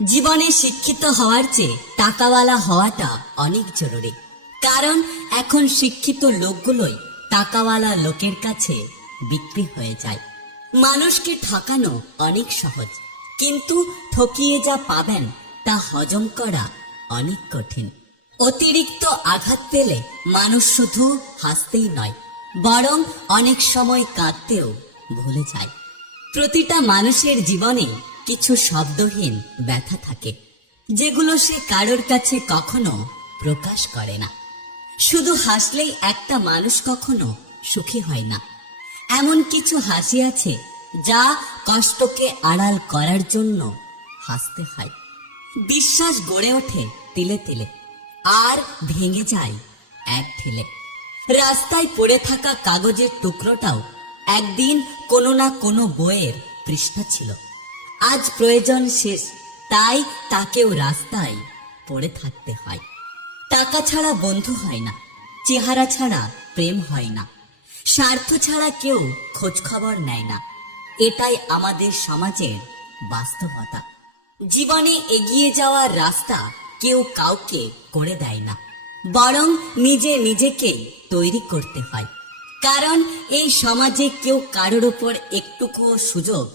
জীবনে শিক্ষিত হওয়ার চেয়ে টাকাওয়ালা হওয়াটা অনেক জরুরি। কারণ এখন শিক্ষিত লোকগুলোই টাকাওয়ালা লোকের কাছে বিক্রি হয়ে যায়। মানুষকে ঠকানো অনেক সহজ, কিন্তু ঠকিয়ে যা পাবেন তা হজম করা অনেক কঠিন। অতিরিক্ত আঘাত পেলে মানুষ শুধু হাসতেই নয়, বরং অনেক সময় কাঁদতেও ভুলে যায়। প্রতিটা মানুষের জীবনে কিছু শব্দহীন ব্যথা থাকে, যেগুলো সে কারোর কাছে কখনো প্রকাশ করে না। শুধু হাসলেই একটা মানুষ কখনো সুখী হয় না। এমন কিছু হাসি আছে যা কষ্টকে আড়াল করার জন্য হাসতে হয়। বিশ্বাস গড়ে ওঠে তিলে তিলে, আর ভেঙে যায় এক ঠেলে রাস্তায় পড়ে থাকা কাগজের টুকরোটাও একদিন কোনো না কোনো বইয়ের পৃষ্ঠা ছিল। আজ প্রয়োজন শেষ, তাই তাকেও রাস্তায় পড়ে থাকতে হয়। টাকা ছাড়া বন্ধু হয় না, চেহারা ছাড়া প্রেম হয় না, স্বার্থ ছাড়া কেউ খোঁজ খবর নেয় না। এটাই আমাদের সমাজের বাস্তবতা। জীবনে এগিয়ে যাওয়ার রাস্তা কেউ কাউকে করে দেয় না, বরং নিজে নিজেকে তৈরি করতে হয়। কারণ এই সমাজে কেউ কারোর ওপর একটুকুও সুযোগ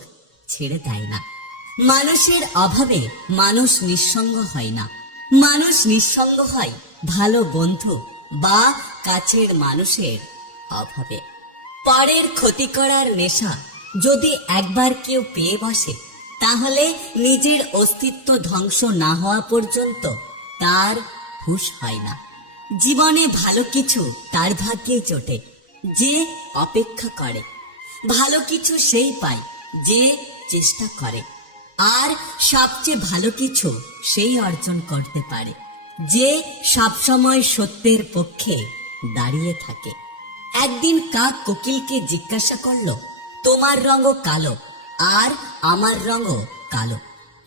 ছেড়ে দেয় না। মানুষের অভাবে মানুষ নিঃসঙ্গ হয় না। মানুষ নিঃসঙ্গ হয় ভালো বন্ধু বা কাছের মানুষের অভাবে। পরের ক্ষতি করার নেশা যদি একবার কেউ পেয়ে বসে, তাহলে নিজের অস্তিত্ব ধ্বংস না হওয়া পর্যন্ত তার হুশ হয় না। জীবনে ভালো কিছু তার ভাগ্যে চটে যে অপেক্ষা করে। ভালো কিছু সেই পায়, যে চেষ্টা করে। আর সবচেয়ে ভালো কিছু সেই অর্জন করতে পারে, যে সবসময় সত্যের পক্ষে দাঁড়িয়ে থাকে। একদিন কাক কোকিলকে জিজ্ঞাসা করল, তোমার রঙও কালো আর আমার রঙও কালো।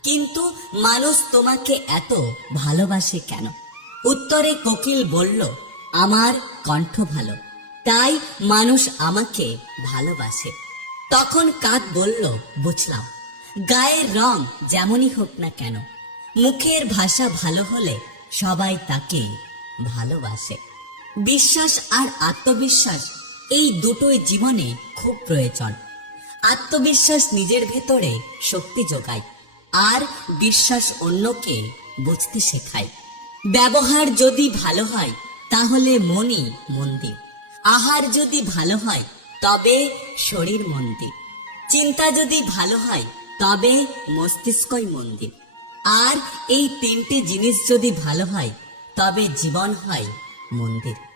কিন্তু মানুষ তোমাকে এত ভালোবাসে কেন? উত্তরে কোকিল বলল, আমার কণ্ঠ ভালো, তাই মানুষ আমাকে ভালোবাসে। তখন কাক বলল, বুঝলাম গায়ের রং যেমনই হোক না কেন, মুখের ভাষা ভালো হলে সবাই তাকে ভালোবাসে। বিশ্বাস আর আত্মবিশ্বাস এই দুটোই জীবনে খুব প্রয়োজন। আত্মবিশ্বাস নিজের ভেতরে শক্তি যোগায় আর বিশ্বাস অন্যকে বুঝতে শেখায়। ব্যবহার যদি ভালো হয়, তাহলে মনই মন্দির। আহার যদি ভালো হয়, তবে শরীর মন্দির। চিন্তা যদি ভালো হয় তবে মস্তিষ্কই মন্দির আর এই তিনটে জিনিস যদি ভালো হয় তবে জীবন হয় মন্দির।